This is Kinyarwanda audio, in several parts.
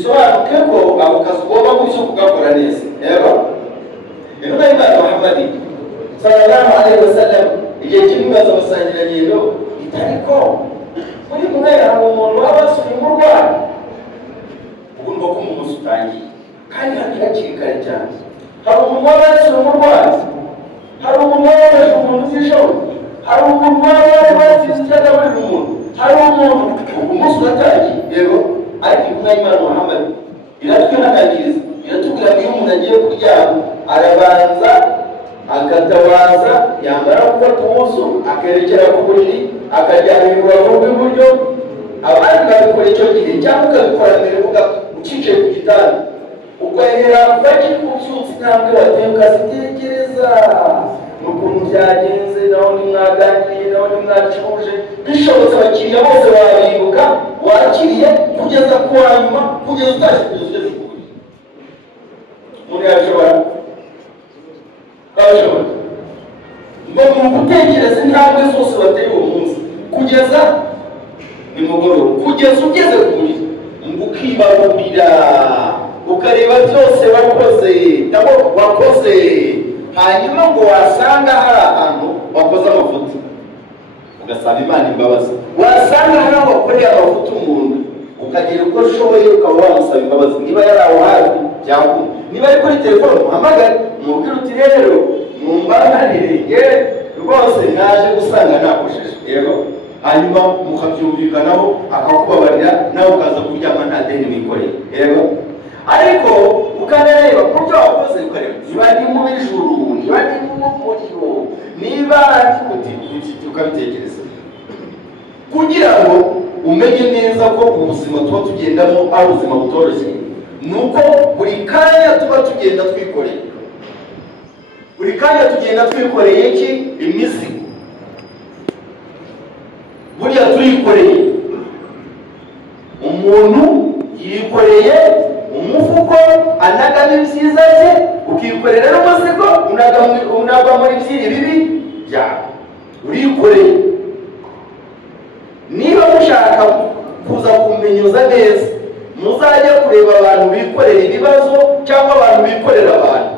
bisobanuke ko ako kazi ugomba kubyo kugakora neza. Yego intumwa y'Imana Muhammad sallallahu alaihi wasallam igihe kimbaza basangira ngendo itariko muri kumera umuntu wabasuye mu Rwanda ugomba kumusutangiye kandi hakiri kare cyane. Hari umuntu wabasuye mu Rwanda, hari umuntu wabasuye umuntu z'ijoro, hari umuntu wabasuye umuntu, hari umuntu umunsi uratangiye. Yego ariko intumwa y'Imana Muhammad iratwihanangiriza, iratubwira ko iyo umuntu agiye kuryama arabanza agatabaza, yambara gufata ubuso akerekera ku buriri akajyana urubavu rw'iburyo. Abandi babikora icyo gihe cyangwa ukabikora mbere ucicaye ku gitanda ugahera bakiri kubyutsa intambwe wateye ukazitekereza n'ukuntu byagenze, naho nimwaganiriye, naho nimwacuruje, bishobotse abakiriya bose wabibuka wakiriye kugeza ku wa nyuma, kugeza utashye kugeza ugeze ku buriri. umuntu yabishobora abashobora ngo mu gutekereza intambwe zose wateye uwo munsi kugeza nimugoroba, kugeza ugeze ku buriri, ngo ukibarurira ukareba byose wakoze, hanyuma ngo wasanga hari ahantu wakoze amafuti ugasaba Imana imbabazi, wasanga hari aho wakoreye amafuti umuntu ukagira uko ushoboye ukaba wamusaba imbabazi. Niba yari aho hafi byakunda, niba ari kuri telefone muhamagare umubwire uti rero mumbabarire rwose naje gusanga nakosheje. Yego hanyuma mukabyumvikanaho akakubabarira nawe ukaza kuryama nta deni wikoreye. Yego ariko ukanareba ku byo wakoze ukareba niba ari mu ijuru, niba ari mu muriro, niba ari ukabitekereza kugira ngo umenye neza ko ubuzima tuba tugendamo ari ubuzima butoroshye. Nuko buri kanya tuba tugenda twikoreye, buri kanya tugenda twikoreye iki? Imizigo. Buriya turikoreye, umuntu yikoreye umufuko anagamo ibyiza bye, ukikorera n'umuzigo unagwa muri bibi byawe. Urikoreye. Niba mushaka kuza kumenyuza neza, muzajya kureba abantu bikorera ibibazo cyangwa abantu bikorera abantu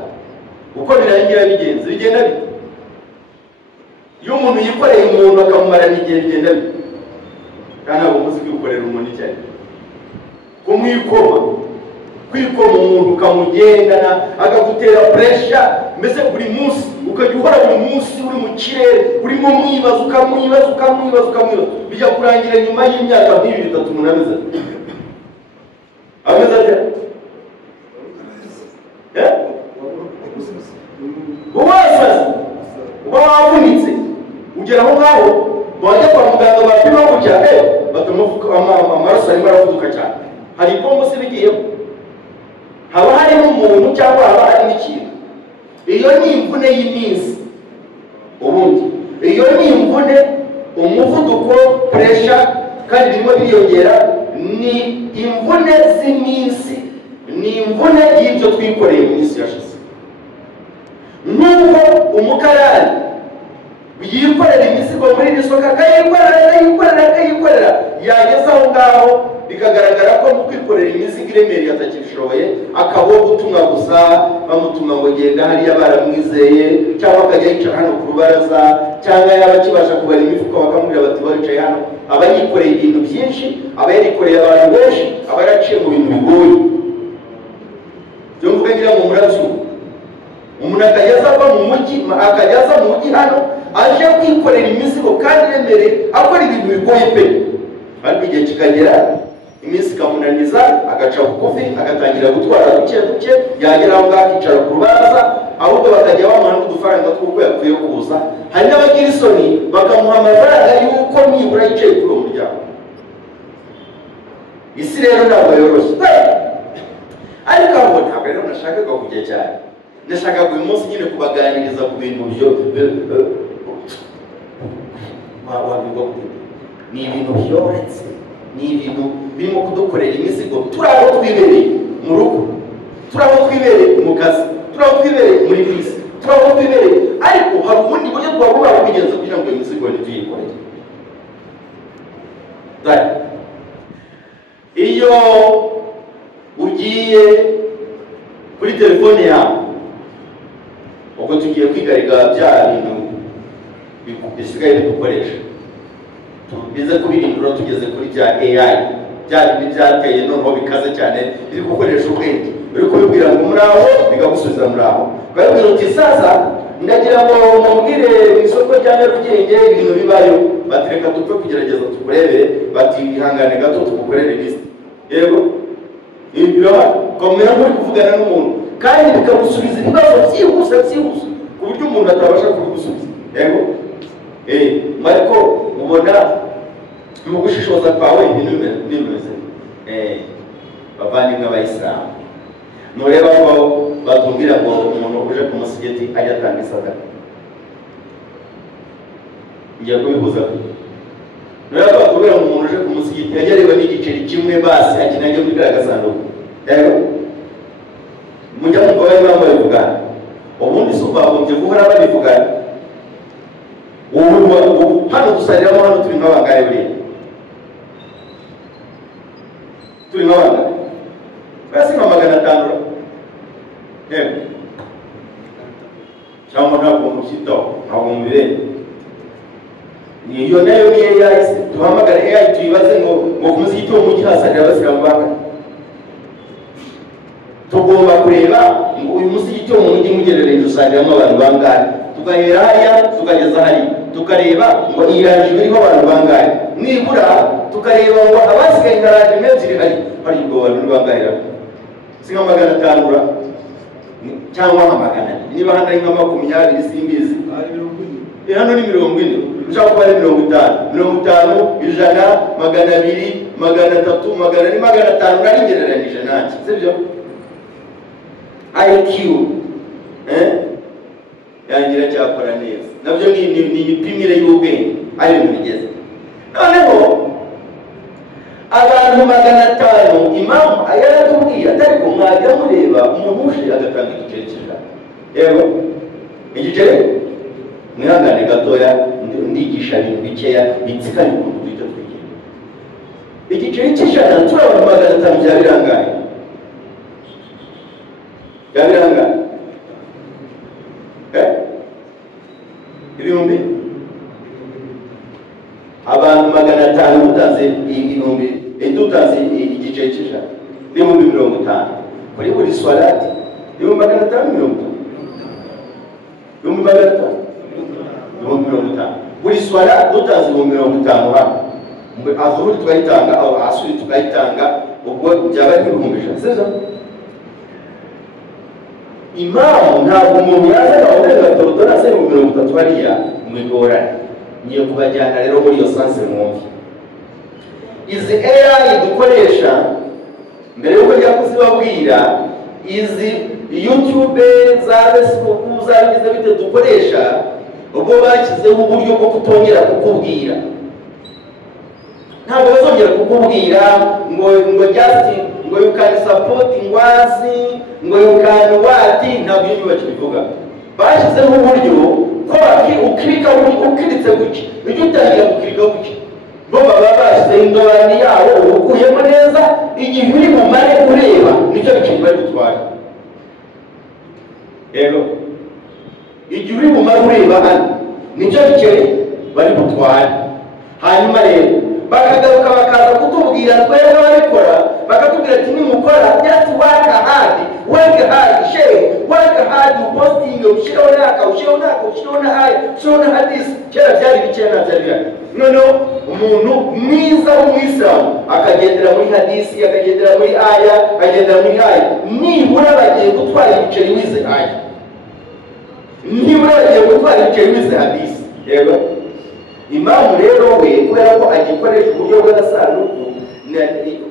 uko birangira bigenda bite. Iyo umuntu yikoreye umuntu akamumarana igihe bigenda bite, kandi abo muzi kwikorera umuntu cyane kumwikoma, kwikoma umuntu ukamugendana akagutera pressure mbese buri munsi ukajya uhora buri munsi uri mu kirere urimo mwibaza ukamwibaza bijya kurangira nyuma y'imyaka 2-3 umuntu ameze ate uwasaze uba wavunitse ugera aho ngaho wajya kwa muganga bapima gutya batumuvuka amaraso arimo aravuduka cyane, hari ipombo se bigiyemo, haba harimo umuntu cyangwa haba harimo ikintu. Iyo ni imvune y'iminsi. Ubundi iyo ni imvune, umuvuduko, pressure, kandi birimo biyongera, ni imvune z'iminsi, ni imvune y'ibyo twikoreye mu minsi yashize. Nuko umukarani yikorera imizigo muri iri soko akayikorera yageze aho ngaho bikagaragara ko mu kwikorera imizigo iremereye atakibishoboye, akaba gutumwa gusa, bamutuma ngo genda hariya baramwizeye, cyangwa akajya yicara hano ku rubaraza, cyangwa yaba akibasha kubara imifuka bakamubwira bati baricaye hano. Aba yikoreye ibintu byinshi, aba yarikoreye abantu benshi, aba yaraciye mu bintu bigoye. Byo mvuga ngira ngo murabyumva. Umuntu akageza mu mujyi hano aje kwikorera imizigo kandi iremereye, akora ibintu bigoye pe. Kandi igihe kikagera iminsi ikamunaniza, agaca bugufi agatangira gutwara duke yagera aho ngaho akicara ku rubaza, ahubwo bakajya bamuha n'udufaranga tw'uko yakwiye kuza. Hari n'abagira isoni bakamuha amafaranga y'uko nibura yicaye kuri uwo muryango. Isi rero ntabwo yoroshye, ariko aho ntabwo rero nashakaga kujya cyane. Nashakaga uyu munsi nyine kubaganiriza ku bintu byo ni ibintu byoretse, ni ibintu birimo kudukorera imizigo. Turi aho twibereye mu rugo, turi aho twibereye mu kazi, turi aho twibereye muri bisi, turi aho twibereye, ariko hari ubundi buryo twagomba kubigenza kugira ngo iyo mizigo ntituyikorere. Iyo ugiye kuri telefone yawe ubwo tugiye kwigarika bya bintu bisigaye dukoresha bize kubirindura tugeze kuri bya AI bya bintu byateye noneho bikaze cyane biri gukoresha ubwenge uri kubibwira ngo muraho bigagusubiza muraho babwira uti sasa ndagira ngo mubwire isoko rya Nyarugenge ibintu bibayo batereka tupfe kugerageza tukurebere bati ihangane gato tukukorere list yego ibyo komera muri kuvugana n'umuntu kandi bikagusubiza ibibazo byihuse ku buryo umuntu atabasha kubigusubiza yego mariko ubona mu gushishoza kwawe ibintu bimeze bavandimwe b'Abayisilamu nureba ko batubwira ngo umuntu uje ku musigiti ajya atanga isadaka ngiye kubihuza nureba ko batubwira ngo umuntu uje ku musigiti ajya areba n'igiceri kimwe basi akinajya muri kariya gasanduku yego mujya mwumva barimo bavugana ubundi si bagombye guhora babivugana ubu hano dusariramo hano turi nk'abangahe buriya turi nk'abangahe basi nka 500 yego cyangwa ntabwo mubyitaho ntabwo mubireba iyo nayo ni AI tuhamagara AI tuyibaze ngo ku musigiti wo mu gihasarira abasilamu bangana tugomba kureba ngo uyu musigiti wo mu mujyi mugereranyije usangiriramo abantu bangahe tugahera hariya tukageza hariya tukareba ngo iyi raje iriho abantu bangahe nibura tukareba ngo abasigaye nka raje ebyiri hari ubwo bantu bangahe si nka 500 cyangwa nka 100 niba hano ari nka 20 simbizi hano ni 40 ushaka kuba ari 50 50 ijana 200 300 400 nari ngereranije nanjye sibyo IQ yangira cyakora neza nabyo ni ibipimire y'ubwenge ari ibintu bigeze noneho abantu 500 imamu ayaratubwiye atari ko mwajya mureba umuntu uje agatanga igiceri cy'ijana yego igiceri mwihangane gatoya ndigisha ibintu bikeya bitsikanye ukuntu duhita twigira igiceri cy'ijana turabona 500 byabirangaye yabirangaye ibihumbi abantu 500 mutanze ibihumbi dutazi igiceri cy'ijana n'ibihumbi 50 kuri buri swalati ibihumbi 500 ibihumbi 50 buri swala dutazi ibihumbi 50 hano azuri tukayitanga aho asuri tukayitanga ubwo byaba n'ibihumbi 100 sibyo imamu ntabwo umuntu yazana uburenga torotona se mu 30 bariya mwigorane ngiye kubajyana rero muri iyo sanse mwumvi izi AI dukoresha mbere yuko njya kuzibabwira izi YouTube za Facebook zabigize bite dukoresha ubwo bashyizeho uburyo bwo kutongera kukubwira ntabwo bazongera kukubwira ngo just ngo you can support ingwazi ngo you can what ntabwo ibyo bakivuga bashyizeho uburyo ko ukiritse guki ujye utangira gukirika guki bo baba bashyizeho indorani yawo ukuyemo neza igihe uri bumare ureba nicyo biciro bari gutwara yego igihe uri bumare ureba hano nicyo biciro bari gutwara hanyuma rero bakagaruka bakaza kutubwira twebwe babikora bakatubwira ati nimukora just work hard posting ushiraho na hadisi kera byari bikena cyari noneho umuntu mwiza w'umwisilamu akagendera muri hadisi akagendera muri aya akagendera muri aya nibura bagiye gutwara ibiceri wize aya nibura bagiye gutwara ibiceri wize hadisi yego imamu rero we kubera ko agikoresha uburyo bw'agasanduku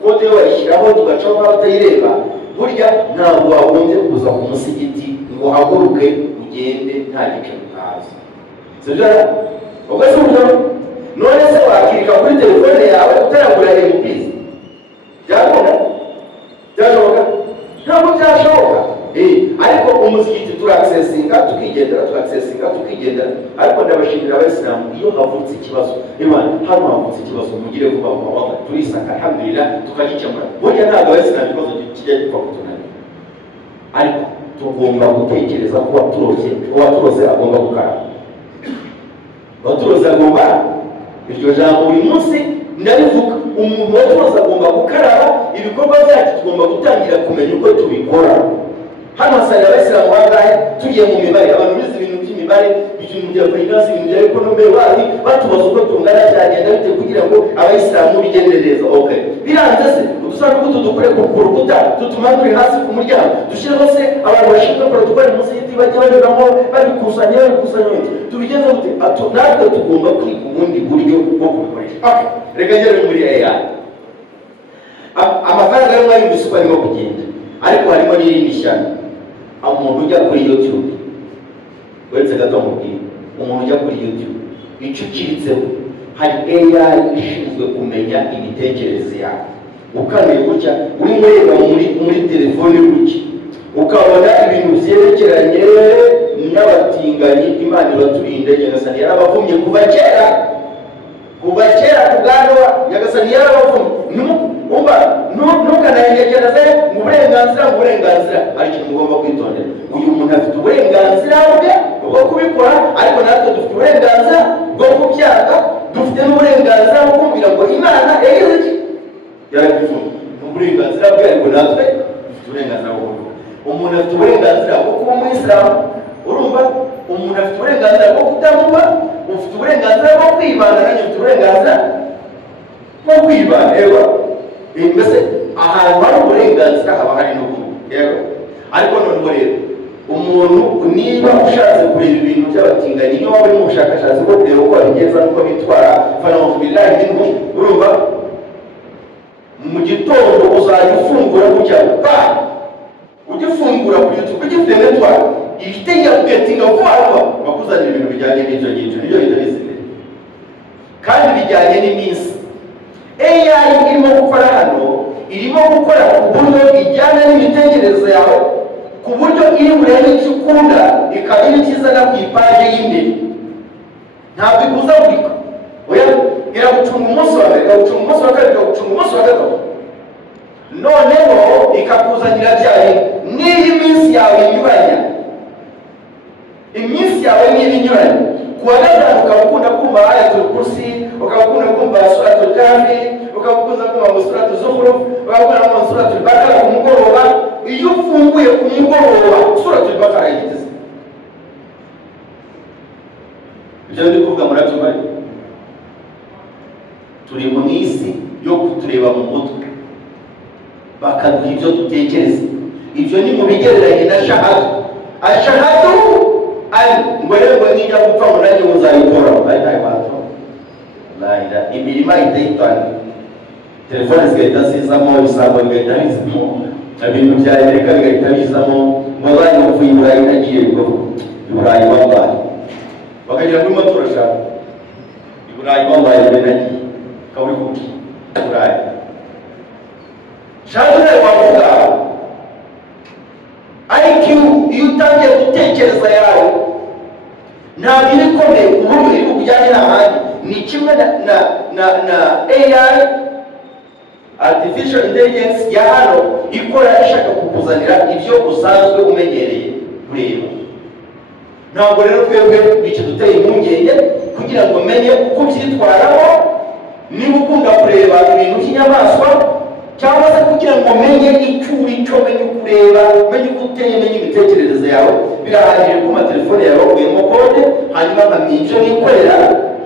kode yo bayishyiraho tugacaho nkaho utayireba burya ntabwo wagombye kuza ku musigiti ngo uhaguruke ugende nta gice utazi sibyo ubwo si uburyo none se wakirika kuri telefone yawe utaragura MP3 byakunda byashoboka ntabwo byashoboka ariko umuzikiti turaccessinga tukigendera ariko ndabashimira abayisilamu iyo havutse ikibazo hano havutse ikibazo mugire vuba vuba turisaka alhamdulillah tukagikemura burya ntabwo abayisilamu ikibazo kijya gipfa kutunanira ariko tugomba gutekereza ko uwaturoze agomba gukaraba uwaturoze agomba iryo jambo buri munsi ndabivuga umuntu waturoze agomba gukaraba ibikorwa byacu tugomba gutangira kumenya uko tubikora hano hasanga abayisilamu bangahe tugiye mu mibare abantu bize ibintu by'imibare ibintu bya finance ibintu bya economy bari batubaza uko tungana cyagenda bite kugira ngo abayisilamu bigende neza okay biranze se udusanduku tudukore ku rukuta tutumanure hasi ku muryango dushyiraho se abantu bashinzwe protocol munsi y'iti bajya banyuramo babikusanya tubigeze gute natwe tugomba kwiga ubundi buryo bwo kubikoresha okay reka ngere muri AI amafaranga yo mwari musuko arimo kugenda ariko harimo n'irindi shyano umuntu ujya kuri YouTube uretse gato mubwira umuntu ujya kuri YouTube icyo ukiritseho hari AI ishinzwe kumenya imitekerereze yawe ukanuye gutya uri mureba muri telefone gutya ukabona ibintu byerekeranye n'abatinganyi Imana ibaturinde Nyagasani yarabavumye kuva kera kuganwa Nyagasani yarabavumye ntukanayengekereze mu burenganzira ariko mugomba kwitondera uyu muntu afite uburenganzira bwo kubikora ariko natwe dufite uburenganzira bwo kubyaga dufite n'uburenganzira bwo kumvira ngo Imana yagize iki yarabivuze uburenganzira bwe ariko natwe dufite uburenganzira bwo kubikora umuntu afite uburenganzira bwo kuba umuyisilamu urumva umuntu afite uburenganzira bwo kutamuba ufite uburenganzira bwo kwibana nanjye ufite uburenganzira bwo kwibana mbese ahantu hari uburenganzira haba hari n'ubundi ariko noneho rero umuntu niba ushatse kureba ibintu by'abatinganyi niba waba uri mu bushakashatsi bwo kureba uko babigenza n'uko bitwara fanamubilahi minhu urumva mu gitondo uzajya ufungura gutya ujya ufungura kuri YouTube ugifite network ifite ya getting vuba bakuzanira ibintu bijyanye n'ibyo ngibyo nibyo bitabizi kandi bijyanye n'iminsi AI irimo gukora hano irimo gukora ku buryo ijyana n'imitekerereze yawe ku buryo iri burebe icyo ukunda ikagira ikizana ku ipaje y'imbere ntabwo ikuzagurika iragucunga umunsi wa mbere ikagucunga umunsi wa kabiri ikagucunga umunsi wa gatatu noneho ikakuzanira byayo n'iyi minsi yawe inyuranya iminsi yawe niba inyuranye kuwa gatanu ukaba ukunda kumva ayatul kursi ukaba ukunda kumva suratul kahfi ukaba ukunda kumva suratul zukhruf ukaba ukunda kumva suratul bakara ku mugoroba iyo ufunguye ku mugoroba suratul bakara yigeze ibyo ndi kuvuga murabyumva turi mu isi yo kutureba mu mutwe bakaduha ibyo dutekereza ibyo ni mu bigereranye na shahadu ngo rero nijya gupfa ngo nanjye uzayikora ari ntayo bato imirima itayitanga telefone zigahita zizamo ibisambo bigahita bizamo ibintu bya Amerika bigahita bizamo ngo abana bapfuye i Burayi nagiye i Burayi bambaye bakagira muri moto urashaka i Burayi bambaye mbere nagiye kaburi kuki i Burayi shaka nawe wavuga IQ iyo utangiye gutekereza yawe ntabwo iri ikomeye ku buryo iri bujyane n'ahandi ni kimwe na AI artificial intelligence ya hano ikora ishaka kukuzanira ibyo usanzwe umenyereye kureba ntabwo rero twebwe bikiduteye impungenge kugira ngo menye uko byitwaramo niba ukunda kureba ibintu by'inyamaswa cyangwa se kugira ngo menye icyo uri cyo menye kureba menye uko uteye menye imitekerereze yawe birahagije ku matelefone yawe uguyemo kode hanyuma nkamenya icyo nikorera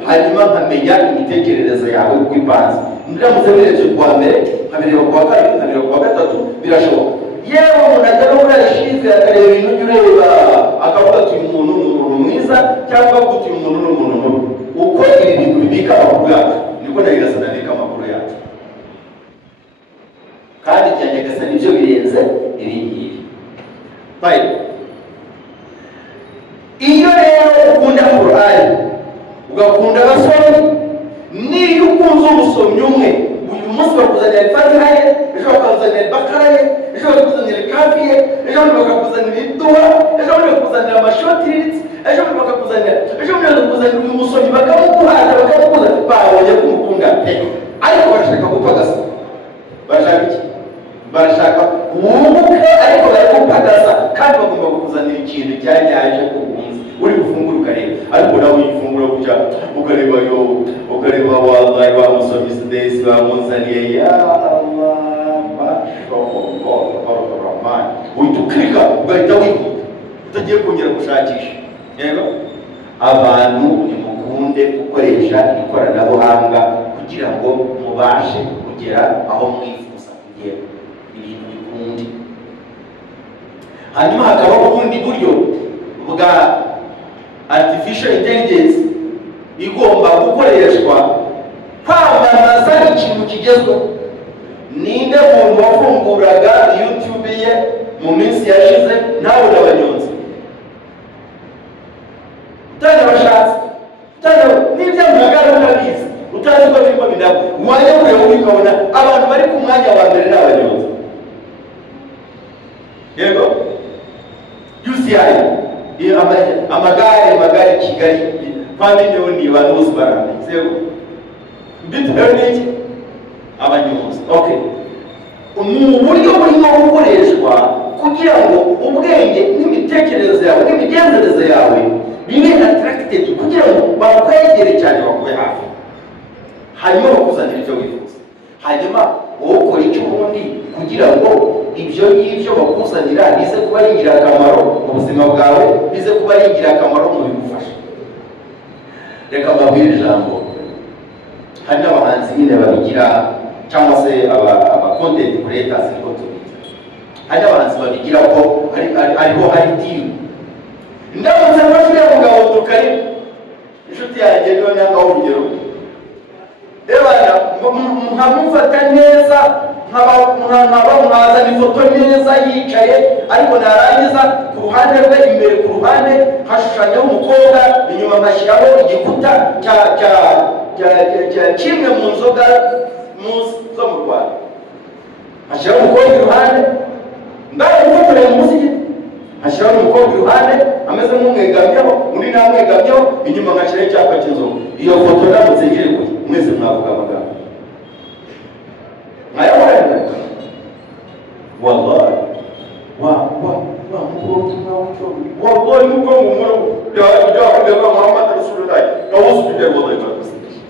hanyuma nkamenya imitekerereze yawe uko ipanze ndamutse birebye kuwa mbere nkabireba kuwa kabiri nkabireba kuwa gatatu birashoboka yewe umuntu ajya no muri archive akareba ibintu ureba akavuga ati uyu muntu ni umuntu mwiza cyangwa ati uyu muntu ni umuntu mubi uko ibi bintu bibika amakuru yacu niko na Nyagasani abika amakuru yacu kandi bya Nyagasani nibyo birenze ibi ngibi iyo rero ukunda Qur'an ugakunda abasomyi niyo ukunze umusomyi umwe uyu munsi bakuzanira Fatiha ye ejo bakuzanira Bakara ye ejo bakakuzanira kafiye, ejo bakakuzanira iduha, ejo bakakuzanira amashotiritsi, ejo bakakuzanira umusonyi bakamuguhaza bakamuguza babonye kumukunda pe. Ariko barashaka gupagasa. Barashaka iki? Barashaka wunguke ariko bari gupagasa kandi bagomba kukuzanira ikintu cyaje kugunza. Uri gufungura ukareba ariko nawe uyifungura kujya ukareba yo ukareba wallahi wa musomyi sidesi wa munzaniye ya Allah Rahman utukika ugahita wihuta utagiye kongera gushakisha. Yego abantu nimukunde gukoresha ikoranabuhanga kugira ngo mubashe kugera aho mwifuza kugera ibintu bikundi. Hanyuma hakabaho ubundi buryo bwa artificial intelligence igomba gukoreshwa kwamamaza ikintu kigezweho. Ninde muntu wafunguraga YouTube ye mu minsi yashize nawe n'abanyonzi utane bashatse utane n'ibyo mwagara utabizi utazi ko birimo binago wajya kureba ukabona abantu bari ku mwanya wa mbere n'abanyonzi. Yego UCI amagare Kigali kandi ni abantu bose barambitse bitewe n'iki abanyonzi. Okay, mu buryo burimo gukoreshwa kugira ngo ubwenge n'imitekerereze yawe n'imigenzereze yawe bibe attracted kugira ngo bakwegere cyane bakube hafi, hanyuma bakuzanira icyo wifuza, hanyuma wowe ukora icyo ubundi kugira ngo ibyo ngibyo bakuzanira bize kuba ari ingirakamaro mu buzima bwawe, bize kuba ari ingirakamaro mu bigufasha. Reka mbabwire ijambo, hari n'abahanzi nyine babigira cyangwa se aba content creators niko tubita, hari n'abahanzi babigira ko ariho hari deal. Ndamutse mbashije mugabo dukari inshuti yanjye niyo nanga urugero ebana nkamufata neza nkabamwazana ifoto neza yicaye ariko narangiza ku ruhande rwe imbere ku ruhande hashushanyaho umukobwa inyuma nkashyiraho igikuta cya kimwe mu nzoga zo mu Rwanda, hashyiraho umukobwa iruhande ndaje umufotoreye munsi y'igiti, hashyiraho umukobwa iruhande ameze nk'umwegamyeho undi namwegamyeho inyuma nkashyiraho icyapa cy'inzoga. Iyo foto ndamutse ngirekuye mwese mwavuga amagambo nkayabona wallahi wallahi nuko mumuro ya Muhammad Rasulullah kawuzu bide wallahi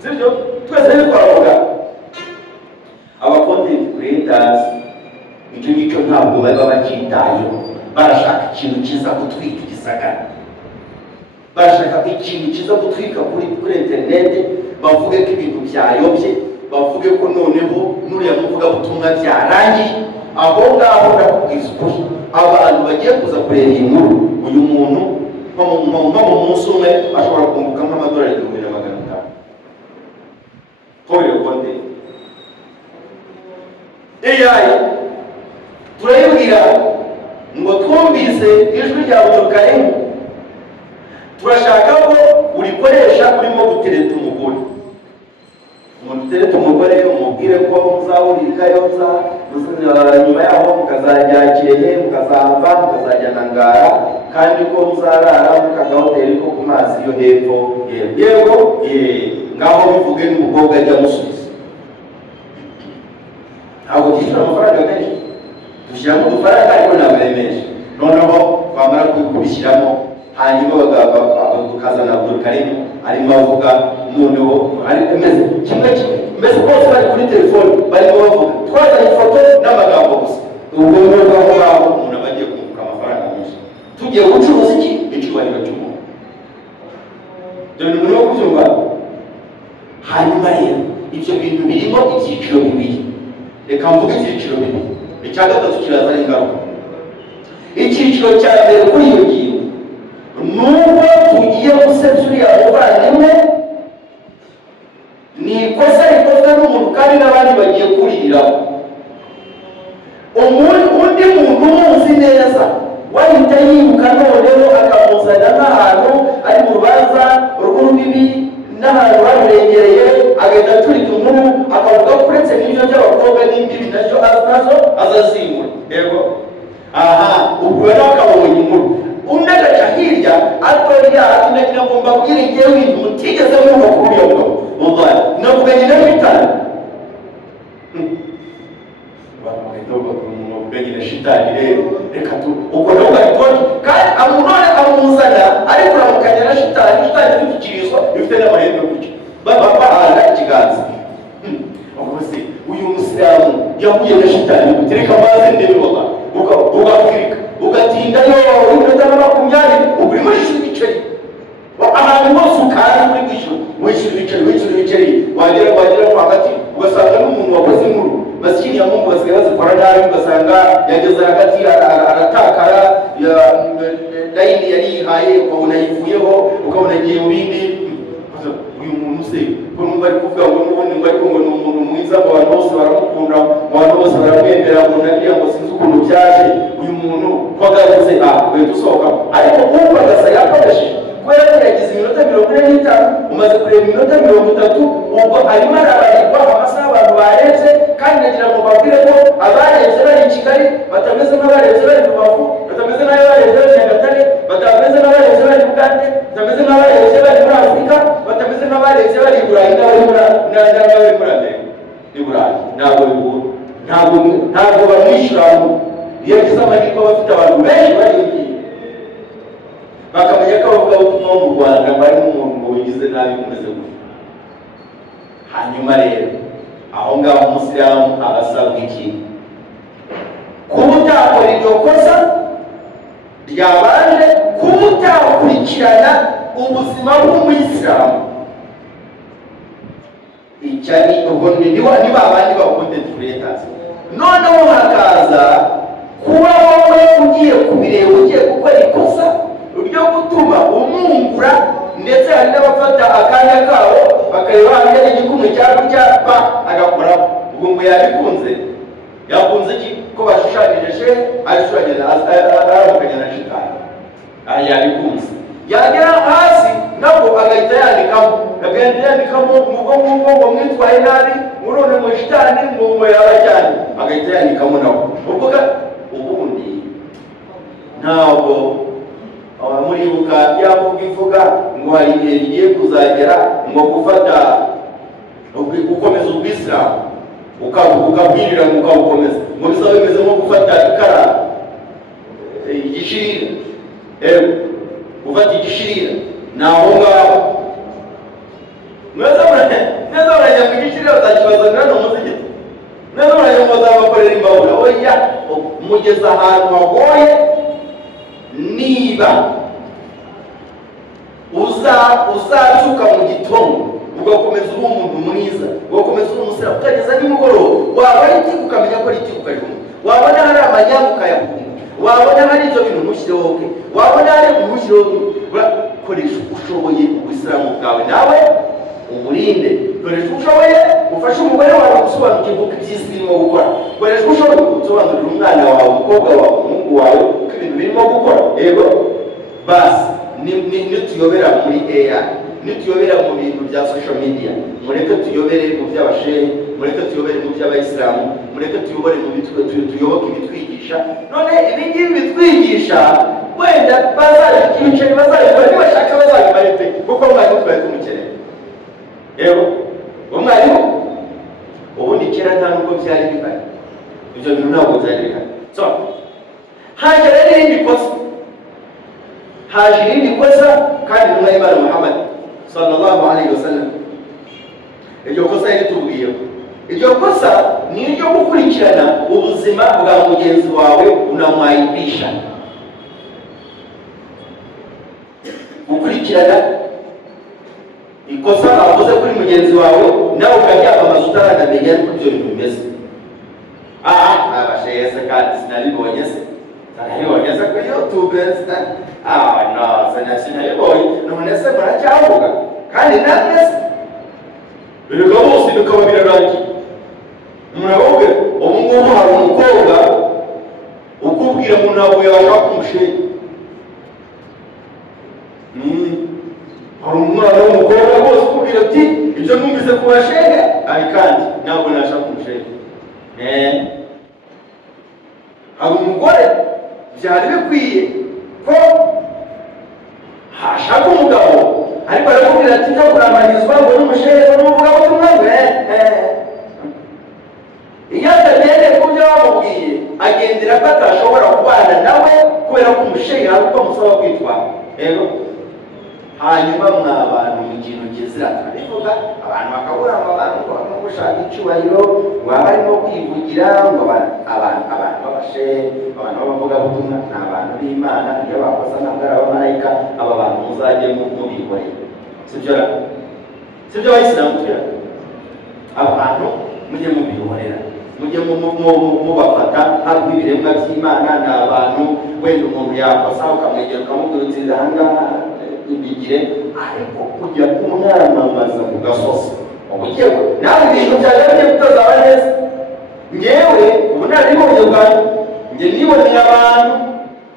sibyo twese twavuga aba content creators. Icyo ngicyo ntabwo baba bakitayeho, barashaka ikintu kiza gutwika igisagara, barashaka ikintu kiza gutwika kuri internet, bavuge ko ibintu byayobye, bavuge ko noneho nuriya muvuga butumwa byarangiye. Aho ngaho ndakubwiza ukuri, abantu bagiye kuza kureba iyi nkuru, uyu muntu nko mu munsi umwe ashobora kunguka nk'amadolari 1500 kubera content. AI turayibwira ngo twumvise ijwi rya Abdulkarim, turashaka ko urikoresha urimo gutereta umugore. Umuntu utereta umugore umubwire ko muzahurikayo nyuma yaho mukazajya Kirehe, mukazava mukazajya Nangara, kandi ko muzarara mukagahoteli ko ku mazi yo hepfo. Yego ngaho bivuge n'umukobwa ajya musubiza. Ntabwo twishyura amafaranga menshi, dushyiramo udufaranga ariko ntabwo ari menshi. Noneho twamara kubishyiramo hanyuma bakazana Abdulkarim arimo avuga, noneho ari meze kimwe mbese bose bari kuri telefone barimo bavuga, twazanye ifoto n'amagambo gusa. Ubwo ngubwo aho ngaho umuntu aba agiye kunguka amafaranga menshi. Tugiye gucuruza iki? Icyubahiro cy'umuntu. Dore umuntu wo kubyumva. Hanyuma rero ibyo bintu birimo ibyiciro bibiri. Reka mvuge icyiciro bibiri. Icya gatatu kirazana ingaruka. Icyiciro cya mbere kuri iyo ngingo nuko tugiye gusebya uriya muvandimwe, ni ikosa rikozwe n'umuntu kandi n'abandi bagiye kuriraho. Undi muntu umuzi neza wahita yibuka noneho akamuzana n'ahantu ari mu rubanza rw'urubibi n'ahantu bamurengereye agahita aturika inkuru akavuga ko uretse n'ibyo by'abakobwa n'imbibi nazo azazimura. Yego, aha ubwo rero akabonye inkuru undi agaca hirya atorya nagira ngo mbabwire ngewe ibintu mutigeze mwumva kuri uyu mugabo. Wallahi navuganye na shitani bamuganye na shitani rero reka tu ubwo rero barikoni kandi amunone amuzana ariko uramukanya na shitani n'ikikirizwa bifite n'amahembe gutyo baba bahana ikiganza. Ubwo se uyu musilamu yahuye na shitani gutereka amazi ndebe baba ugafirika ugatinda yo iminota na 20 uguri muri ibiceri ahantu hose ukaza muri wishyura ibiceri wagera ko hagati ugasanga n'umuntu wakoze inkuru masikini ya Mungu basigaye bazikora nabi ugasanga yageze hagati aratakara layini yari yihaye ukabona yivuyeho ukabona agiye mu bindi. Uyu muntu se ko numva ari kuvuga ngo n'ubundi ngo ariko ngo ni umuntu mwiza ngo abantu bose baramukunda abantu bose baramwemera ngo nagiye ngo sinzi ukuntu byaje uyu muntu ko agaze we dusohoka ariko kumva gasa yakoresheje kubera ko yagize iminota 45 umaze kureba iminota 30 ubwo arimo arabarirwa amasaha abantu barenze kandi nagira ngo babwire ko abarenze bari i Kigali batameze nk'abarenze bari mu Rubavu batameze nk'abarenze bari i Nyagatare batameze nk'abarenze bari i Bugande batameze nk'abarenze bari muri Afurika batameze nk'abarenze bari i Burayi n'abari muri Amerika i Burayi ntabwo bamwishyuramo iyo agize amahirwe bafite abantu benshi bari bakamenya ko bavuga ubutumwa mu Rwanda bari n'umuntu ngo wigize nabi kumeze gutya. Hanyuma rero aho ngaho umusilamu abasabwa iki? Kuba utakora iryo kosa ryabanje kuba utakurikirana ubuzima bw'umuyisilamu. Icyari ubwo ni babandi ba content creators. Noneho hakaza kuba wowe ugiye kubireba ugiye gukora ikosa ryo gutuma umwungura ndetse hari n'abafata akanya kabo bakareba hanze n'igikumwe cyapa agakora ubwo ngo yakunze iki ko bashushanyije she ashushanyije aramukanya na shitani yabikunze yagera hasi nabo agahita yandikamo ngo mwitwaye nabi murone mu shitani ngo yabajyanye agahita yandikamo nabo ubwo ubundi ntabwo muribuka ivuga ngo hari igihe bigiye kuzagera ngo gufata gukomeza ubwisilamu ukabwirira ngo ukabukomeza ngo bizaba bimeze nko gufata ikara igishirira gufata igishirira naho ngaho neza murajya mu gishirira bazakibazanira n'umuzigiti neza murajya ngo bazabakorera imbabura oya mugeze ahantu hagoye. Niba uzabyuka mu gitondo ugakomeza uri umuntu mwiza ugakomeza uri umusiramu ukageza nimugoroba wabona itiku ukamenya ko ari itiku ukajuma wabona hari amanyanga ukayakunda wabona hari ibyo bintu ntushyireho ke wabona hari ntushyireho koresha uko ushoboye ubusiramu bwawe nawe umurinde koresha uko ushoboye ufashe umugore wawe gusobanukirwa uko iby'isi birimo gukora koresha uko ushoboye gusobanurira umwana wawe umukobwa wawe umuhungu wawe uko ibintu birimo gukora yego basi nituyobera muri AI nituyobera mu bintu bya social media mureke tuyobere mu by'abashehe mureke tuyobere mu by'abayisilamu mureke tuyobore mu tuyoboke ibitwigisha none ibingibi bitwigisha wenda bazabyice bazabikora nibashaka bazabimarete kuko mwarimu twari tumukeneye yego umwarimu ubundi kera nta nubwo byari bihari ibyo bintu ntabwo byari bihari. So haje rero irindi kosa kandi intumwa y'Imana Muhammad sallallahu alaihi wasallam iryo kosa yitubwiye iryo kosa ni iryo gukurikirana ubuzima bwa mugenzi wawe unamwayibisha gukurikirana ikosa bavuze kuri mugenzi wawe nawe ukaryamamaza utaranamenya uko ibyo bintu bimeze. Abashayese kandi sinabibonye se narabibonye se kuri YouTube no sinabibonye none se muracyavuga kandi namwe se bireka bose bikaba birarangiye muravuga ubu ngubu hari umukobwa ukubwira ngo ntabwo yashaka umushinga hari umwana w'umukobwa rwose ukubwira ati ibyo numvise ku bashehe ari kandi ntabwo nashaka umushehe. hari umugore byari bikwiye ko hashaka umugabo, ariko aramubwira ati ntabwo kuramanyizwa ngo n'umushehe n'umuvugabutumwa we. iyo atagendeye ku byo bamubwiye agendera ko atashobora kubana nawe kubera ko umushehe hari uko amusaba kwitwara. rero hanyuma mw'abantu mu kintu kizira turabivuga, abantu bakabura ngo abantu barimo gushaka icyubahiro, baba barimo kwivugira ngo abantu b'abashehe, abantu b'abavugabutumwa ni abantu b'Imana, iyo bakoze ntabwo ari abamarayika. aba bantu muzajye mubikorera, sibyo abayisilamu tugira. aba bantu mujye mubikorera, mujye mubafata ntabwo ibiremwa by'Imana. ni abantu wenda umuntu yakosa ukamwegera ukamubwira uti ahangaha ibigire, ariko kujya kumwamamaza ku gasozi ubugewe nawe ibintu byawe bigiye kutazaba neza. ngewe ubu ntabibonye bwanyu, nge niboneye abantu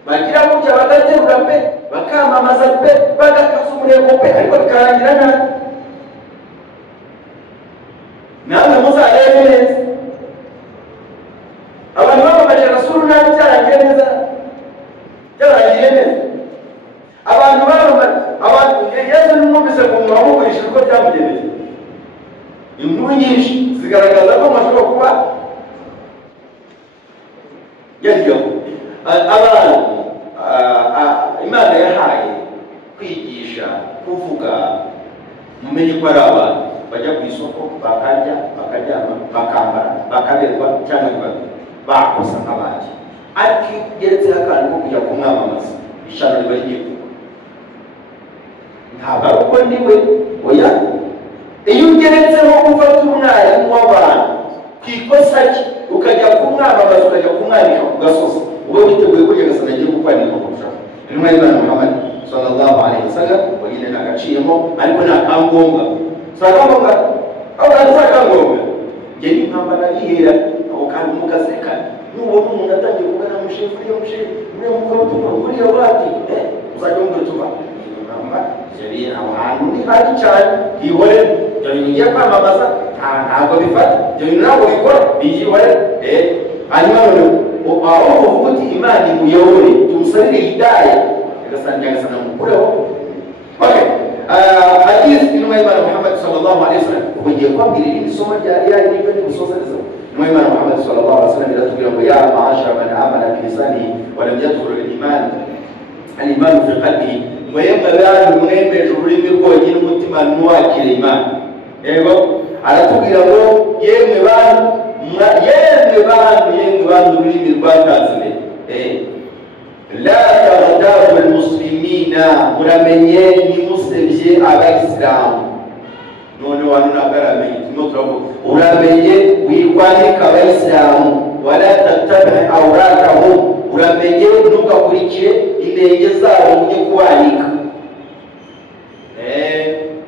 bagira gutya bagaterura pe, bakamamaza pe, bagakaza umurego pe, ariko bikarangira nabi. namwe muzarebe neza abantu bamamaje rasulu nabi byarangiye neza, byarangiye neza. abantu Yesu nimwumvise ku muntu wamugurisha uko byamugendeye. inkuru nyinshi zigaragaza ko mashobora kuba yariyaho abantu Imana yahaye kwigisha, kuvuga. mumenye ko ari abantu bajya ku isoko bakarya, bakaryama, bakambara, bakaberwa cyangwa bakosa nk'abandi, ariko geretseho akantu ko kujya kumwamamaza ishano riba rigiye kuba. ntabwo ari uko ndiwe oya. iyo ugeretseho gufata umwarimu w'abantu ku ikosa rye ukajya kumwamamaza, ukajya kumwanika ku gasozi, uba witeguye ko nyagasani agiye kukwanika kurushaho. intumwa y'Imana Muhammad sallallahu alaihi wasallam wagende nagaciyemo, ariko nta kangombwa sakangombwa aho ntakangombwa nge ni mpambara yihera aho kandi mugasekana. nubona umuntu atangiye kugana umushefu uriya muvugabutumwa uriya wati uzajya wumva tuba jariye aho hantu ni habi cyane, hihorere. ibyo bintu ugiye kwamamaza ntabwo bifata, ibyo bintu ntabwo bikora, biyihorere. hanyuma aho uvuga uti Imana imuyobore, tumusabire hidaya, nyagasani amukureho. hadith intumwa y'Imana Muhammad sallallahu alaihi wasallam ugiye kwabwira irindi somo rya n'ibyo ni gusozereza. intumwa y'Imana Muhammad sallallahu alaihi wasallam iratubwira ngo ya ma'ashara man amana bilisani wa lam yadkhul al-iman fi qalbihi, ngo yemwe abantu mwemeje ururimi rwonyine umutima ntiwakire Imana. yego aratubwira ngo yemwe bantu ururimi rwatanze la taghdabu al-muslimina, muramenye ntimusebye abayisilamu. none wanu nagaramenye turimo turavuga uramenye wikwanika abayisilamu, wala tattabi awratahum, uramenye ntugakurikire inenge zabo mujye kubanika.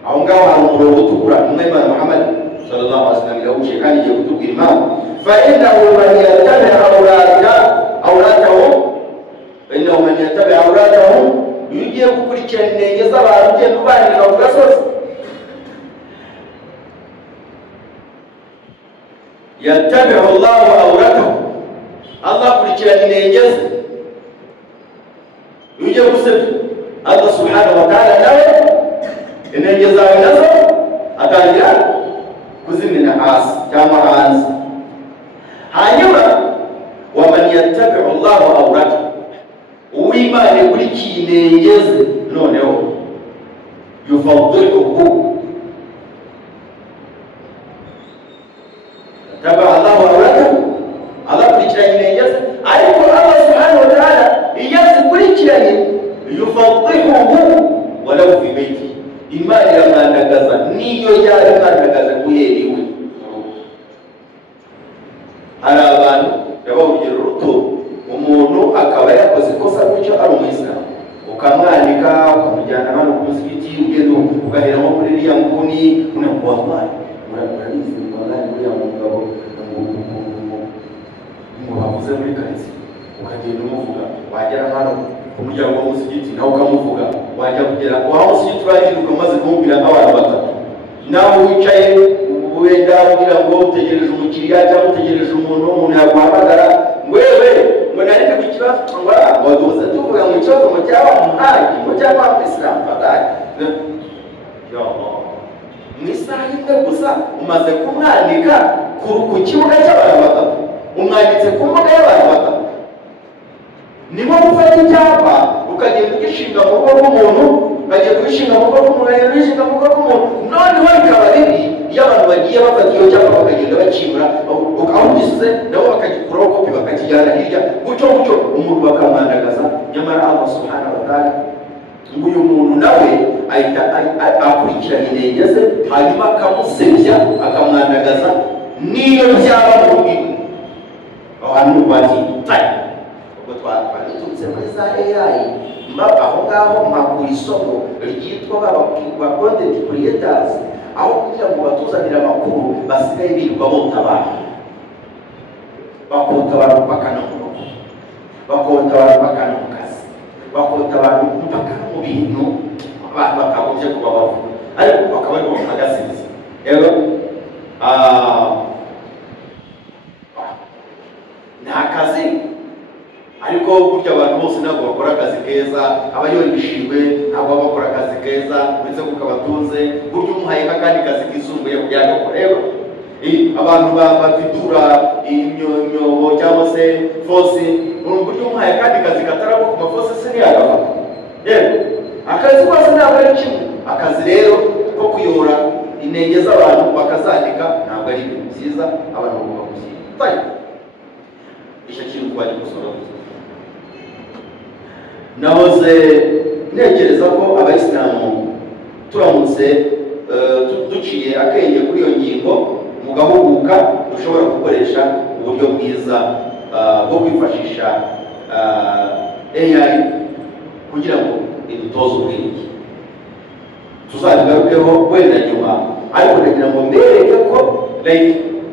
aho ngaho hari umurongo utukura intumwa y'Imana Muhammad sallallahu alaihi wasallam irawuciye kandi igiye kutubwira impamvu. fa innahu man yattabi awratahum فإنه من يتبع أولادهم يجي gukurikirana inenge z'abantu ugenda ubanika ku gasozi. yattabi'u Allahu awratahu, Allah akurikirana inenge ze. ujye gusebya Allah subhanahu wa ta'ala, nawe inenge zawe nazo atangira kuzimena hasi cyangwa hanze. hanyuma wa man yattabi'u Allahu awratahu, uwimane kuri kinengeze noneho yufaddiluhu, taba Allahu awratahu, Allah kurikiranye inengeze, ariko Allah subhanahu wa ta'ala iyo azikurikiranye yufaddiluhu walau fi baiti, Imana iramwandagaza niyo yari mwandagaza guheriwe. hari abantu yaba urugero ruto, umuntu akaba yakoze ikosa gutyo ari umuyisilamu, ukamwanika ukamujyana hano ku musigiti, ugenda ugaheramo kuri iriya nguni, wallahi urabizi wallahi uriya mugabo ngo bavuze muri karitsiye, ukagenda umuvuga, wagera hano ku muryango w'umusigiti nawe ukamuvuga, wajya kugera aho umusigiti urahinduka umaze kumubwira nk'abantu batatu, nawe wicaye wenda kugira ngo utegereje umukiriya cyangwa utegereje umuntu yaguhamagara wewe ngo narinde ku kibazo ngo duze tuvuga ngo ikibazo mu cyaba muhaji mu cyaba Islam fadai ya Allah mwisaha imwe gusa umaze kumwandika ku kibuga cy'abantu batatu umwanditse ku mbuga y'abantu batatu niba gufata icyapa ukagenda ugishinga mu rugo rw'umuntu ukagenda ugishinga mu rugo rw'umuntu ugishinga mu rugo rw'umuntu noneho bikaba bibi iyo abantu bagiye bafata iyo cyapa bakagenda bakibura aho ugisize nabo bakagikuraho kopi bakakijyana hirya gutyo gutyo umuntu bakamwandagaza nyamara Allah subhanahu wa ta'ala ngo uyu muntu nawe ahita akurikirana intege ze hanyuma akamusebya akamwandagaza niyo byaba mu rugo abantu batitaye ubwo twaturutse muri za AI aho ngaho makuru isomo ryitwa ba content creators aho kugira ngo batuzanire amakuru basigaye birirwa bota abantu bakota abantu bakanamurugo bakota abantu bakanamukazi bakota abantu mpaka mu bintu abantu bakagombye kuba bavuga ariko bakaba ari bahagaziza rero nta kazi ariko burya abantu bose ntabwo bakora akazi keza abayorishijwe ntabwo bakora akazi keza ndetse kuko abatunze burya umuhaye akandi kazi kisumbuye kugira ngo rero abantu batidura imyobo cyangwa se fosi burya umuhaye akandi kazi katarabo ku mafosi se ntiyagaba rero akazi kose ntabwo ari kimwe akazi rero ko kuyora intege z'abantu bakazandika ntabwo ari ibintu byiza abantu bagomba kubyitaho icyo kintu twari gusora nahoze ntekereza ko abayisilamu turamutse duciye akenge kuri iyo ngingo mu gahuguka dushobora gukoresha uburyo bwiza bwo kwifashisha AI kugira ngo idutoze ubwenge tuzabigarukeho wenda nyuma ariko ndagira ngo mbereke ko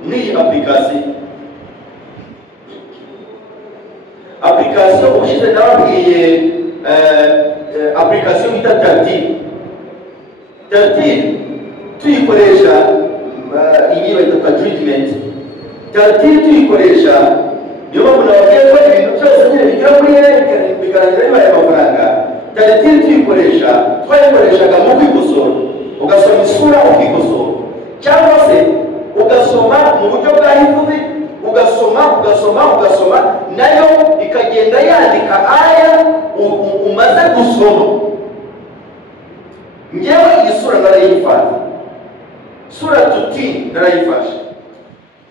n'iyi application ushize nababwiye application bita Tartil tuyikoresha iyi bayita treatment Tartil tuyikoresha niyo mpamvu nababwiye ko ibintu byose nyine bigera kuri bikarangira bibaye amafaranga Tartil tuyikoresha twayikoreshaga mu kwikosora ugasoma isura ukikosora cyangwa se ugasoma mu buryo bwa hifuzi ugasoma nayo ikagenda yandika aya umaze gusoma ngewe iyi sura narayifashe sura tuti narayifashe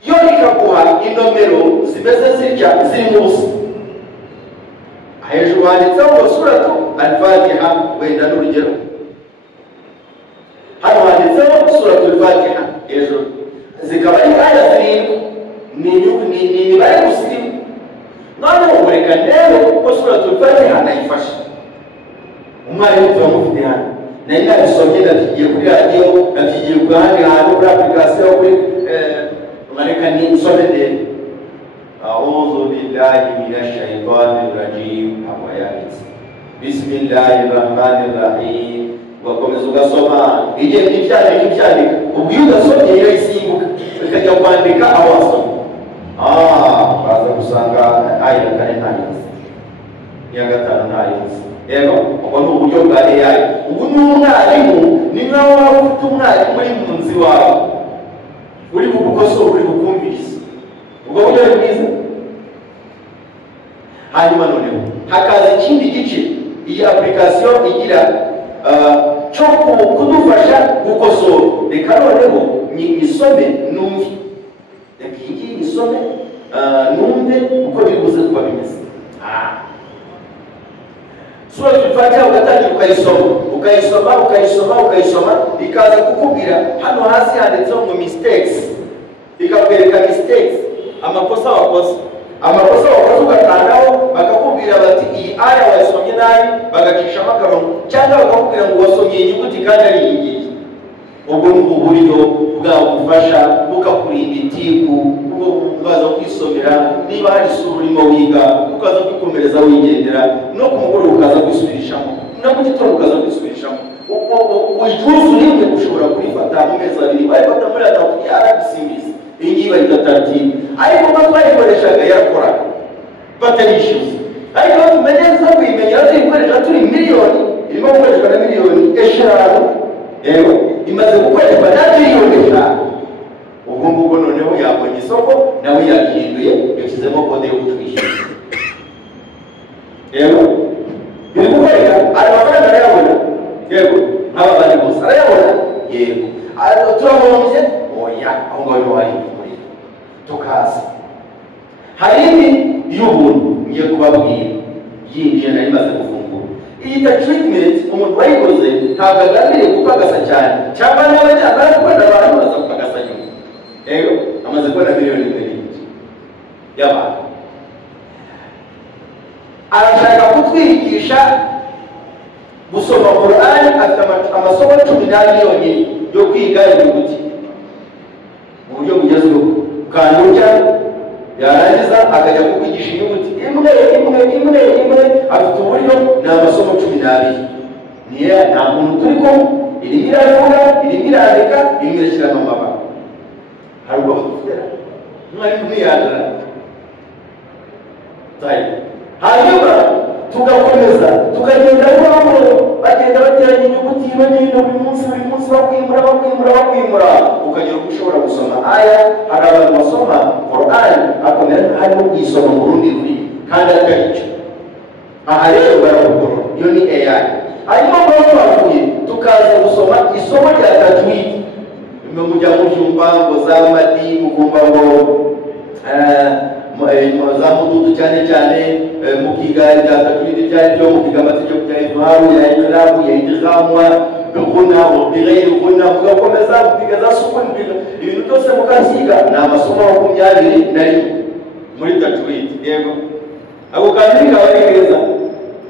yo ikaguha inomero zimeze zirya zirimo ubusa hejuru handitseho ngo suratu al-Fatiha wenda n'urugero hano handitseho suratu al-Fatiha hejuru zikaba ari aya zirindwi ni imibare musirimu noneho reka rero kuko suratu al-Fatiha nayifashe umwarimu turamufite hano nari nabisomye ndakigiye kuri radiyo ndakigiye ku handi hantu kuri application kuri reka nisome ndende a'udhu billahi minash shaitanir rajim abayatsi bismillahirrahmanirrahim wakomeza ugasoma igihe n'ibyandika ubwo iyo ugasomye iyo isimbuka ukajya kwandika aho wasoma baza gusanga aya kane ntayizi iya gatanu ntayizi rero ubwo ni uburyo bwa AI ubu ni umwarimu ni nkaho waba ufite umwarimu uri mu nzi wawe uri bugukosora uri bukumviriza ubwo buryo ni bwiza hanyuma noneho hakaza ikindi gice iyi application igira cyo kudufasha gukosora reka noneho nisome numve reka iyi nisome numve uko bibuze kuba bimeze sura Al-Fatiha ugatangira ukayisoma ikaza kukubwira hano hasi handitseho ngo mistakes ikakwereka mistakes amakosa wakoze ugatangaho bakakubwira bati iyi aya wasomye nabi bagacishamo akarongo cyangwa bakakubwira ngo wasomye inyuguti kandi ari iyi ubwo ni uburyo bwagufasha bukakurinda itiku ukaza kwisomera niba hari isura urimo wiga ukaza kwikomereza wigendera no ku mugoroba ukaza kwisubirishamo no mu gitondo ukaza kwisubirishamo ujuzu rimwe ushobora kurifata mu mezi gukoreshwa turi miliyoni, irimo gukoreshwa na miliyoni 5, yego imaze gukoreshwa na miliyoni 5. ubwo ngubwo noneho yabonye isoko nawe yagihinduye yashyizemo kode yo kutwishyura. Yego biri gukoreka amafaranga arayabona, yego nk'aba bandi bose arayabona, yego turahombye oya, aho ngaho niho hari muri tukaza. Hari indi y'ubuntu ngiye kubabwira yindi nari maze gufungura. Iyi treatment umuntu wayikoze ntabwo agambiriye gupagasa cyane, cyangwa nawe cyangwa kubona abantu baza gupagasa nyuma. Yego amaze kubona miliyoni 2 y'abantu. Arashaka kutwigisha gusoma Qur'ani, afite amasomo 12 yonyine yo kwiga inyuguti mu buryo bugezweho. Kanduja yarangiza akajya kukwigisha inyuguti imwe, afite uburyo ni amasomo 12. Niye nta muntu turi ko irimo iravuga, irimo irandika, irimo irashyira mu mabara. Hari ubwo batufera mwari mwiyandara tayi. Hanyuma tugakomeza tukagenda bagenda bateranya inyuguti bagenda buri munsi bakwimura ukagera uko ushobora gusoma aya. Hari abantu basoma Qur'an akomera harimo kuyisoma mu rundi rurimi kandi atari cyo. Aha rero barakugora, iyo ni AI. Hanyuma ngo twavuye tukaza gusoma isomo rya tajwid. Mujya mu byumba ngo za madi mukumva ngo za mududu cyane mukiga rya tajwid byo mukiga amategeko ya ibharu ya iqlabu ya idghamwa biguna wa bighayri guna, mugakomeza mukiga za sukun, ibintu byose mukasiga. Ni amasomo 21 muri tajwid. Yego abo kandi kabarigeza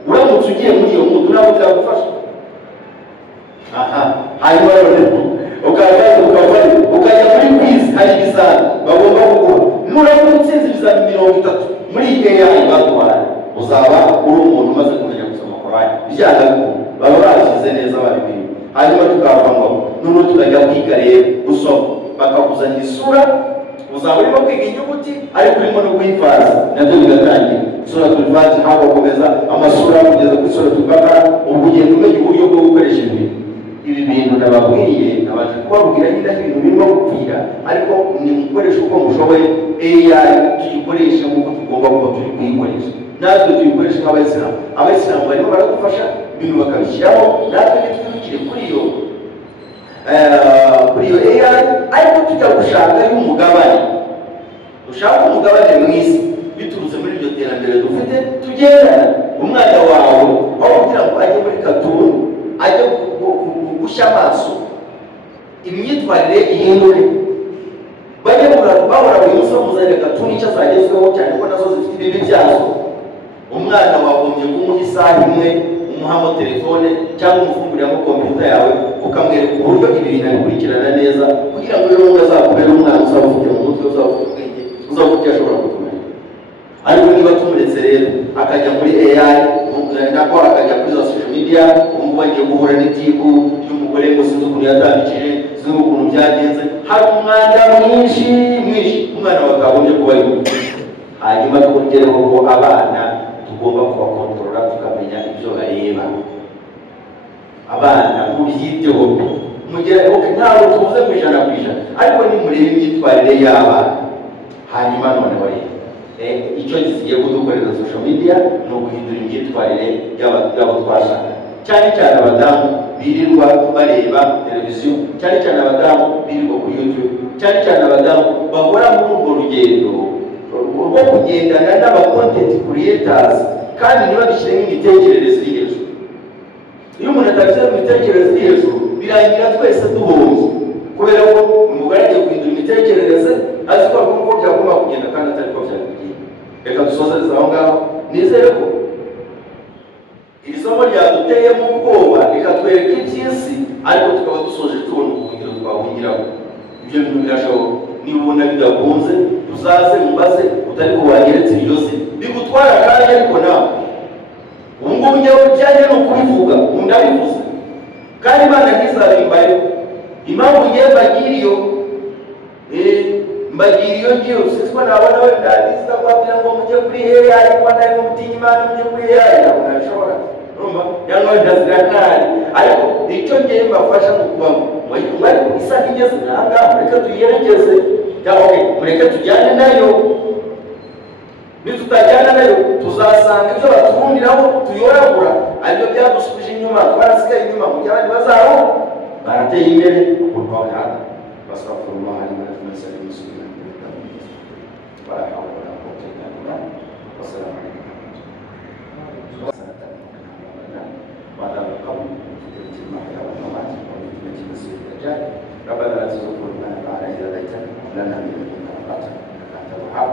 uramutse ugiye muri iyo mudu nabo byagufasha. Hanyuma rero ukajya muri quiz, hari ibizami bagomba kuguha. Nuramuka utsinze ibizami 30 muri AI batwara, uzaba uri umuntu umaze kumenya gusoma Qur'an. Bijyana baba bashyize neza babibiri. Hanyuma tukava ngo n'ubu tukajya kwiga rero gusoma, bakakuzanira isura, uzaba urimo kwiga inyuguti ariko urimo no guhimbaza, nabyo bigatangira. Suratul Fatiha hakomeza amasura kugeza kuri Suratul Baqara, ubwo ugenda umenya uburyo bwo gukoresha ibintu. Ibi bintu nababwiye nabaje kubabwira nyine ibintu birimo gupfira, ariko ni gukoresha uko mushoboye. AI tuyikoresha nk'uko tugomba kuba turi kuyikoresha, natwe tuyikoresha nk'abayisilamu. Abayisilamu barimo baradufasha ibintu bakabishyiraho, natwe ntitwirukire kuri iyo AI, ariko tujya gushaka y'umugabane. Dushaka umugabane mw'isi biturutse muri iryo terambere dufite tugendana. Umwana wawe aho kugira ngo ajye muri katuni ajye gushya amaso, imyitwarire ihinduke, bajye bahora buri munsi bamuzanira katuni icyo azagezweho, cyane ko nazo zifite ibibi byazo. Umwana wagombye kumuha isaha imwe, umuhamo telefone cyangwa umufunguriramo kompiyuta yawe, ukamwereka uburyo ibi bintu abikurikirana neza, kugira ngo rero azakubere umwana uzaba ufite mu mutwe, uzaba ufite ubwenge, uzaba ufite ashobora gukomera. Ariko niba tumuretse rero akajya muri AI, nako akajya kuri za social media, ubu bagiye guhura n'itiku y'umugore ngo sinzi ukuntu yatambikije, sinzi ukuntu byagenze, hari umwanda mwinshi. Umwana wakagombye kuba ari gute. Hanyuma twongereho ko abana tugomba kubakontorora, tukamenya ibyo bareba. Abana mubyiteho, mugere ntabwo tuvuze ku 100%, ariko nimurebe imyitwarire y'abana. Hanyuma noneho rero icyo giye kudukorera social media no guhindura imyitwarire y'abo twashaka, cyane abadamu birirwa bareba televiziyo, cyane abadamu birirwa kuri YouTube, cyane abadamu bahora muri urwo rugendo rwo kugendana n'aba content creators, kandi niba bishyiremo imitekerereze iri hejuru. Iyo umuntu atabishyize mu mitekerereze iri hejuru, birangira twese duhombye, kubera ko umugore agiye guhindura imitekerereze azi ko agomba byagomba kugenda kandi atari ko byagiye. Reka dusozereze aho ngaho. Nizere ko iri somo ryaduteyemo ubwoba rikatwereka iby'isi, ariko tukaba dusoje tubona ubuhungiro twahungiraho. Ibyo bintu birashoboka. Niba ubona bidakunze, tuzaze mubaze, utari ko wageretse iryo se bigutwara kandi ariko nawe ubu ngubu njyewe bijyanye no kubivuga ndabivuze, kandi Imana ntizabimbaye. Impamvu ngiye mbagiriyo ngiyo siko nabona wenda ndizababwira ngo mujye kuri AI, ariko nari mutinya Imana mujye kuri AI, ntabwo nashobora. urumva cyangwa ndaziranari ariko icyo ngiye mbafasha kukuba mwari isaha igeze nanga mureke tuyerekeze cyangwa mureke tujyane nayo nitutajyana nayo tuzasanga ibyo baturundiraho tuyoragura aribyo byadusubije inyuma twarasigaye inyuma mu gihe abandi bazaro barateye imbere kurwa hada basafurullah alayhi wa sallam muslimin wala hawla wala quwwata illa billah wassalamu alaykum وعلى القول فتنة المحيا والممات وفتنة المسيح الدجال ربنا لا تزغ قلوبنا بعد إذ هديتنا وهب لنا من لدنك رحمة إنك أنت الوهاب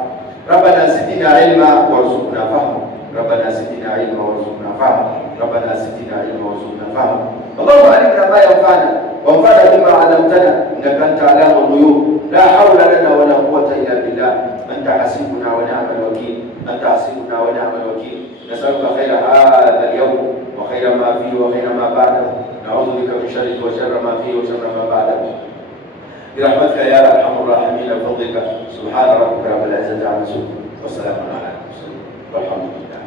ربنا زدنا علما وارزقنا فهما ربنا زدنا علما وارزقنا فهما ربنا زدنا علما وارزقنا فهما اللهم علمنا ما ينفعنا وانفعنا بما علمتنا إنك أنت علام الغيوب لا حول لنا ولا قوة إلا بالله أنت حسيبنا ونعم الوكيل أنت حسيبنا ونعم الوكيل نسألك خير هذا اليوم وخير ما فيه وخير ما بعده نعوذ بك من شرك وشر ما فيه وشر ما بعده برحمتك يا أرحم الراحمين بفضلك سبحان ربك رب العزة عما يصفون والسلام على المرسلين والحمد لله